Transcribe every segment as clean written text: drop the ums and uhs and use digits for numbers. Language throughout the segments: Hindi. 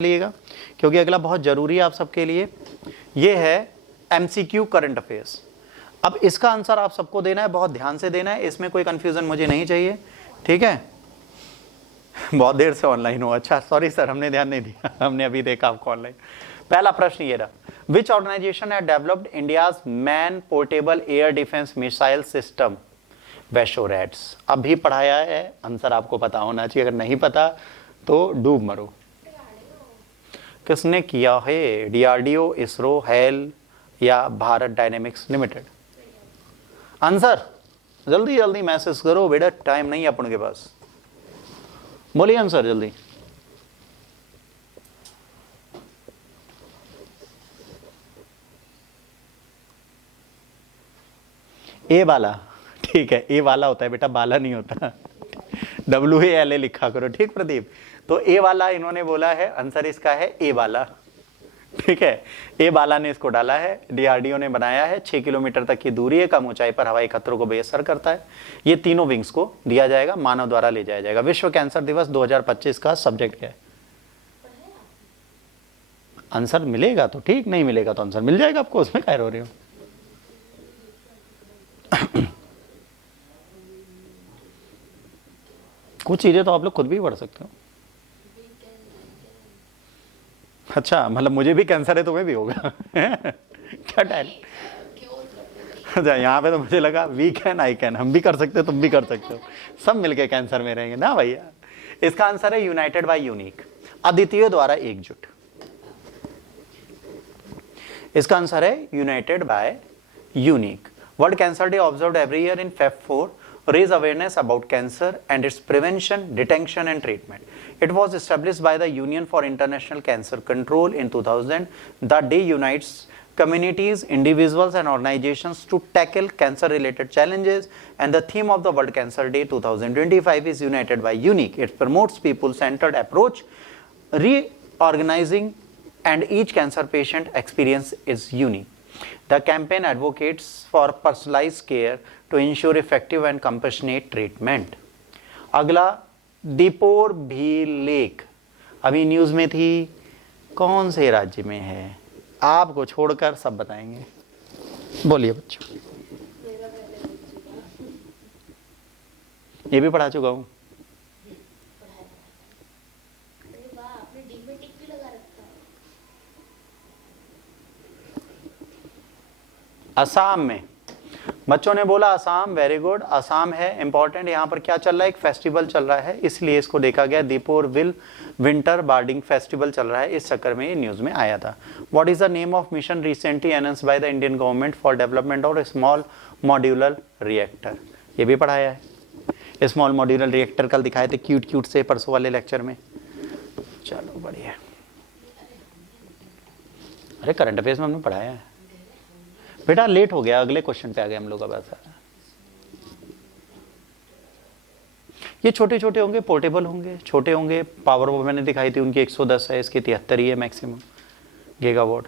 लिएगा क्योंकि अगला बहुत जरूरी है आप सबके लिए। ये है एमसीक्यू करंट अफेयर्स। अब इसका आंसर आप सबको देना है, बहुत ध्यान से देना है, इसमें कोई कंफ्यूजन मुझे नहीं चाहिए, ठीक है। बहुत देर से ऑनलाइन हो, अच्छा सॉरी सर, हमने ध्यान नहीं दिया, हमने अभी देखा आपको ऑनलाइन। पहला प्रश्न ये रहा, which organisation has developed India's man portable air defence missile system VSHORADS. अभी पढ़ाया है, आंसर आपको पता होना चाहिए, अगर नहीं पता तो डूब मरो। किसने किया है? डीआरडीओ, इसरो, हेल या भारत डायनेमिक्स लिमिटेड? आंसर जल्दी जल्दी मैसेज करो बेटा, टाइम नहीं है अपन के पास, बोलिए आंसर जल्दी। ए वाला, ठीक है, ए वाला होता है बेटा, बाला नहीं होता। WALA लिखा करो, ठीक प्रदीप। तो ए वाला इन्होंने बोला है, आंसर इसका है ए वाला, ठीक है। ए वाला ने इसको डाला है, डीआरडीओ ने बनाया है। 6 किलोमीटर तक की दूरी है, कम ऊंचाई पर हवाई खतरों को बेअसर करता है। ये तीनों विंग्स को दिया जाएगा, मानव द्वारा ले जाया जाएगा। विश्व कैंसर दिवस 2025 का सब्जेक्ट क्या है? आंसर मिलेगा तो ठीक, नहीं मिलेगा तो आंसर मिल जाएगा आपको, उसमें क्या रो रहे हो। कुछ चीजें तो आप लोग खुद भी पढ़ सकते हो। अच्छा, मतलब मुझे भी कैंसर है, तुम्हें भी होगा। क्या टाइम। अच्छा, यहाँ पे तो मुझे लगा वी कैन आई कैन, हम भी कर सकते हो, तुम भी कर सकते हो, सब मिलके कैंसर में रहेंगे ना भैया। इसका आंसर है यूनाइटेड बाय यूनिक, अद्वितीय द्वारा एकजुट। इसका आंसर है united by unique. World cancer day observed every year in Feb 4 raise awareness about cancer and its prevention, detection and treatment. It was established by the Union for International Cancer Control in 2000. The day unites communities, individuals and organizations to tackle cancer related challenges, and the theme of the World Cancer Day 2025 is United by Unique. It promotes people centered approach, reorganizing, and each cancer patient experience is unique. The campaign advocates for personalized care to ensure effective and compassionate treatment. अगला, दीपोर भील लेक अभी न्यूज में थी, कौन से राज्य में है? आपको छोड़कर सब बताएंगे, बोलिए बच्चों। ये भी पढ़ा चुका हूं। असम में, बच्चों ने बोला असम, वेरी गुड, असम है इंपॉर्टेंट। यहाँ पर क्या चल रहा है? एक फेस्टिवल चल रहा है, इसलिए इसको देखा गया। दीपोर विल विंटर बार्डिंग फेस्टिवल चल रहा है, इस चक्कर में ये न्यूज में आया था। What is the name of mission recently announced by the Indian government for development of small modular reactor? ये भी पढ़ाया है। स्मॉल मॉड्यूलर रिएक्टर कल दिखाए थे क्यूट क्यूट से, परसों वाले लेक्चर में। चलो बढ़िया। अरे करंट अफेयर्स में हमने पढ़ाया है बेटा, लेट हो गया, अगले क्वेश्चन पे आ गए हम लोग। अब ऐसा ये छोटे छोटे होंगे, पोर्टेबल होंगे, छोटे होंगे। पावर वो मैंने दिखाई थी, उनकी 110 है, इसकी 73 ही है मैक्सिमम गीगावाट।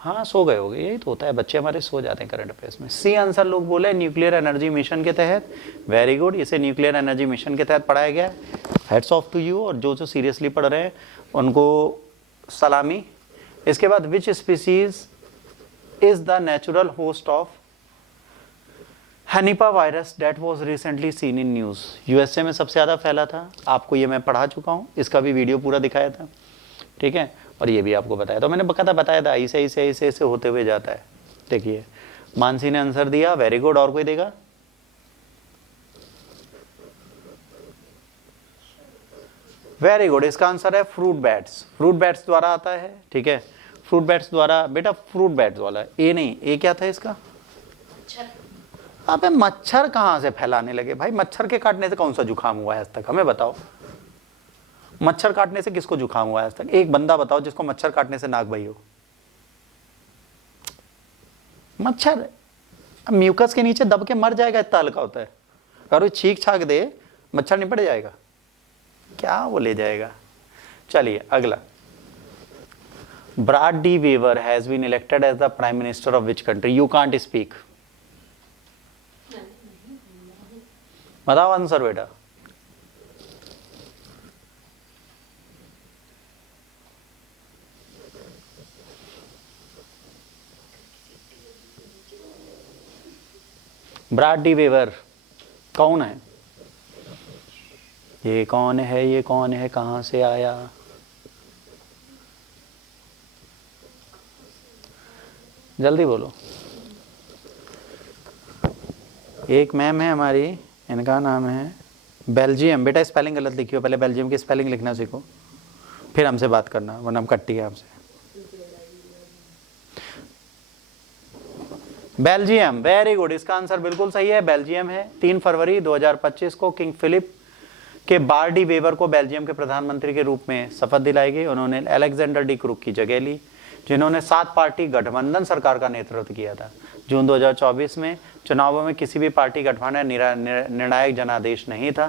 हाँ सो गए होंगे, यही तो होता है, बच्चे हमारे सो जाते हैं करंट अफेयर्स में। सी आंसर लोग बोले न्यूक्लियर एनर्जी मिशन के तहत, वेरी गुड, इसे न्यूक्लियर एनर्जी मिशन के तहत पढ़ाया गया। हेड्स ऑफ टू यू, और जो सीरियसली पढ़ रहे हैं उनको सलामी। इसके बाद which species is the natural host of Hanipa virus that was recently seen in news? USA में सबसे ज़्यादा फैला था, आपको ये मैं पढ़ा चुका हूँ, इसका भी वीडियो पूरा दिखाया था, ठीक है। और ये भी आपको बताया था, मैंने बकायदा बताया था, ऐसे ऐसे ऐसे ऐसे होते हुए जाता है। देखिए मानसी ने आंसर दिया, वेरी गुड। और कोई देगा? वेरी गुड, इसका आंसर है फ्रूट बैट्स। फ्रूट बैट्स द्वारा आता है, ठीक है, फ्रूट बैट्स द्वारा। बेटा फ्रूट बैट्स वाला ए नहीं, ए क्या था इसका? अबे मच्छर कहां से फैलाने लगे भाई? मच्छर के काटने से कौन सा जुकाम हुआ है आज तक, हमें बताओ। मच्छर काटने से किसको जुकाम हुआ है आज तक? एक बंदा बताओ जिसको मच्छर काटने से नाक बही हो। मच्छर म्यूकस के नीचे दब के मर जाएगा, इतना हल्का होता है। अगर वो छींक छाक दे, मच्छर निपट जाएगा क्या? वो ले जाएगा। चलिए अगला, Brad D. Weaver has been elected as the Prime Minister of which country? You can't speak. बताओ आंसर बेटा। ब्राड डी वेवर कौन है? ये कौन है, ये कौन है, कहां से आया? जल्दी बोलो। एक मैम है हमारी, इनका नाम है बेल्जियम। बेटा स्पेलिंग गलत लिखी हो, पहले बेल्जियम की स्पेलिंग लिखना सीखो, फिर हमसे बात करना, वरना हम कट्टी है हमसे। बेल्जियम, वेरी गुड, इसका आंसर बिल्कुल सही है, बेल्जियम है। 3 फरवरी 2025 को किंग फिलिप के बार डी वेवर को बेल्जियम के प्रधानमंत्री के रूप में शपथ दिलाई गई। उन्होंने अलेक्जेंडर डी क्रूक की जगह ली, जिन्होंने 7 पार्टी गठबंधन सरकार का नेतृत्व किया था। जून 2024 में चुनावों में किसी भी पार्टी गठबंधन निर्णायक जनादेश नहीं था।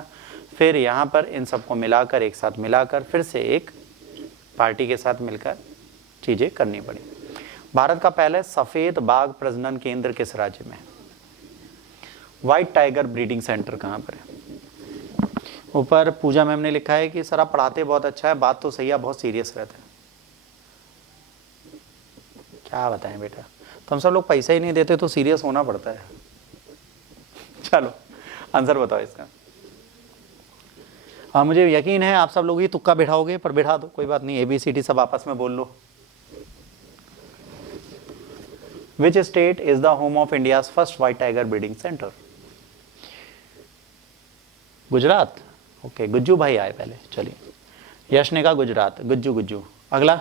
फिर यहाँ पर इन सबको मिलाकर, एक साथ मिलाकर फिर से एक पार्टी के साथ मिलकर चीजें करनी पड़ी। भारत का पहले सफेद बाघ प्रजनन केंद्र किस राज्य में? व्हाइट टाइगर ब्रीडिंग सेंटर कहाँ पर है? ऊपर पूजा मैम ने लिखा है कि सर आप पढ़ाते बहुत अच्छा है, बात तो सही है, बहुत सीरियस रहता है। क्या बताएं बेटा, तो हम सब लोग पैसा ही नहीं देते तो सीरियस होना पड़ता है। चलो आंसर बताओ इसका। हाँ मुझे यकीन है आप सब लोग ही तुक्का बैठाओगे, पर बैठा दो, कोई बात नहीं, ABCD सब आपस में बोल लो। Which state is the home of India's first white tiger breeding center? Gujarat. Okay, Gujju भाई आए पहले, चलिए। यश ने कहा गुजरात, गुज्जू गुज्जू। अगला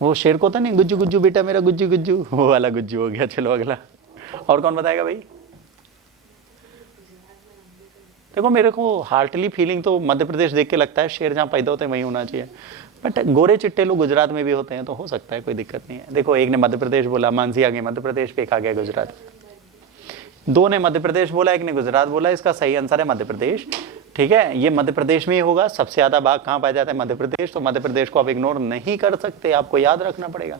वो शेर को था नहीं, गुज्जू गुज्जू बेटा मेरा गुज्जू गुज्जू, वो वाला गुज्जू हो गया। चलो अगला, और कौन बताएगा भाई? देखो मेरे को हार्टली फीलिंग तो मध्य प्रदेश देख के लगता है शेर जहाँ पैदा होते हैं वहीं होना चाहिए, बट गोरे चिट्टे लोग गुजरात में भी होते हैं तो हो सकता है, कोई दिक्कत नहीं है। देखो एक ने मध्य प्रदेश बोला, मानसी आ गई मध्य प्रदेश पे, एक आ गया गुजरात। 2 ने मध्य प्रदेश बोला, एक ने गुजरात बोला, इसका सही आंसर है मध्य प्रदेश। ठीक है, ये मध्य प्रदेश में ही होगा। सबसे ज्यादा बाघ कहाँ पाया जाता है? मध्य प्रदेश। तो मध्य प्रदेश को आप इग्नोर नहीं कर सकते, आपको याद रखना पड़ेगा।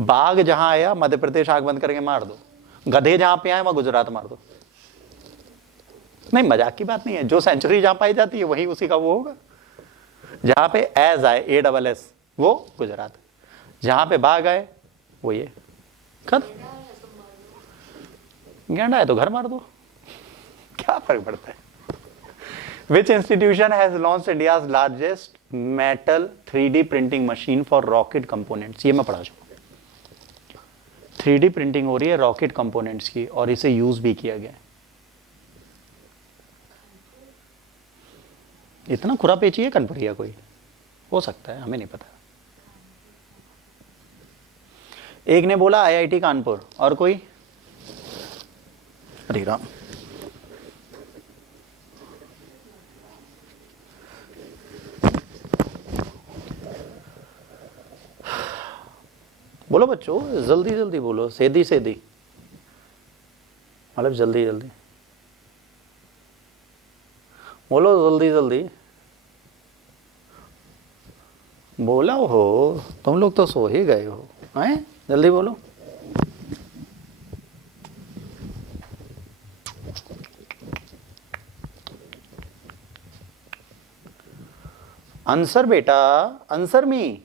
बाघ जहां आया मध्य प्रदेश आंख बंद करके मार दो, गधे जहां पे आए वहां गुजरात मार दो। नहीं मजाक की बात नहीं है, जो सेंचुरी जहां पाई जाती है वही उसी का वो होगा। जहां पे एज आए ASS वो गुजरात, जहां पे बाघ आए वो ये खत्म। गेंडा है तो घर मार दो, क्या फर्क पड़ता है। Which institution has launched India's largest metal 3D printing machine for rocket components? ये मैं पढ़ा चुका। 3D प्रिंटिंग हो रही है रॉकेट कंपोनेंट्स की और इसे यूज भी किया गया है। इतना खुरापेची है कनपुरिया कोई? हो सकता है, हमें नहीं पता। एक ने बोला IIT कानपुर, और कोई? हरे राम। बोलो बच्चों, जल्दी जल्दी बोलो, सेधी सेधी, मतलब जल्दी जल्दी बोलो, जल्दी जल्दी बोला हो। तुम लोग तो सो ही गए हो, हैं? जल्दी बोलो। आंसर बेटा, आंसर मी।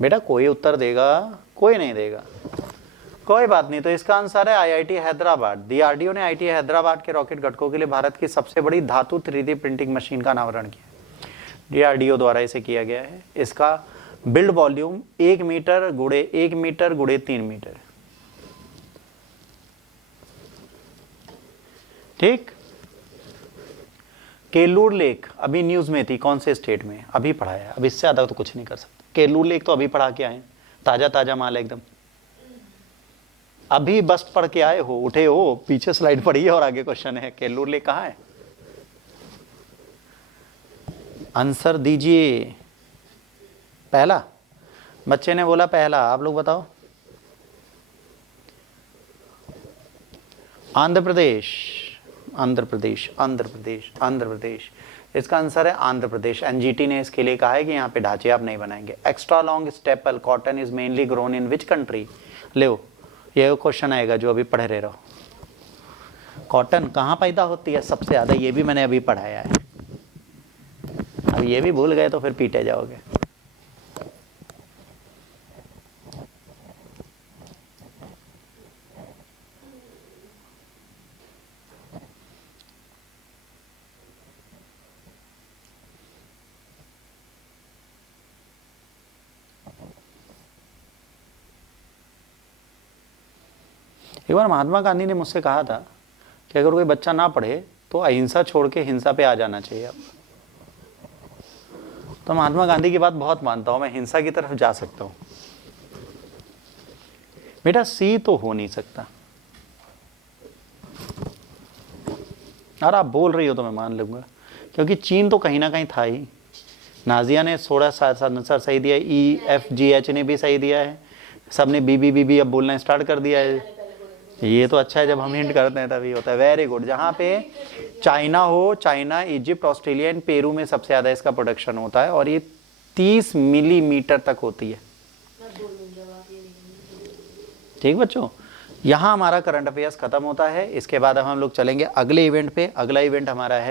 बेटा कोई उत्तर देगा, कोई नहीं देगा, कोई बात नहीं। तो इसका आंसर है IIT हैदराबाद। DRDO ने IIT हैदराबाद के रॉकेट घटकों के लिए भारत की सबसे बड़ी धातु 3D प्रिंटिंग मशीन का अनावरण किया। DRDO द्वारा इसे किया गया है। इसका बिल्ड वॉल्यूम 1 मीटर गुड़े 1 मीटर गुड़े 3 मीटर। ठीक। केलूर लेक अभी न्यूज में थी, कौन से स्टेट में? अभी पढ़ाया, अब इससे ज्यादा तो कुछ नहीं कर सकते। केलूर लेक तो अभी पढ़ा के आए, ताजा ताजा माल एकदम, अभी बस पढ़ के आए हो, उठे हो, पीछे स्लाइड पड़ी है और आगे क्वेश्चन है। केलूर लेक कहाँ है? आंसर दीजिए। पहला बच्चे ने बोला पहला, आप लोग बताओ। आंध्र प्रदेश, आंध्र प्रदेश, आंध्र प्रदेश, आंध्र प्रदेश। इसका आंसर है आंध्र प्रदेश। NGT ने इसके लिए कहा है कि यहाँ पे ढांचे आप नहीं बनाएंगे। Extra long staple cotton is mainly grown in which country? ले ये क्वेश्चन आएगा जो अभी पढ़ रहे रहो। कॉटन कहाँ पैदा होती है सबसे ज्यादा? ये भी मैंने अभी पढ़ाया है। अब ये भी भूल गए तो फिर पीटे जाओगे। एक बार महात्मा गांधी ने मुझसे कहा था कि अगर कोई बच्चा ना पढ़े तो अहिंसा छोड़ के हिंसा पे आ जाना चाहिए। अब तो महात्मा गांधी की बात बहुत मानता हूं, मैं हिंसा की तरफ जा सकता हूं। बेटा सी तो हो नहीं सकता, और आप बोल रही हो तो मैं मान लूंगा, क्योंकि चीन तो कहीं ना कहीं था ही। नाजिया ने थोड़ा सा आंसर सही दिया, EFGH ने भी सही दिया है, सब ने बी अब बोलना स्टार्ट कर दिया है। ये तो अच्छा है, जब हम हिंट करते हैं तभी होता है। Very good. जहाँ पे चाइना हो, China, Egypt, Australia and Peru में सबसे ज़्यादा इसका प्रोडक्शन होता है, और ये 30 मिलीमीटर तक होती है। ठीक बच्चों, यहाँ हमारा करंट अफेयर्स खत्म होता है। इसके बाद अब हम लोग चलेंगे अगले इवेंट पे। अगला इवेंट हमारा है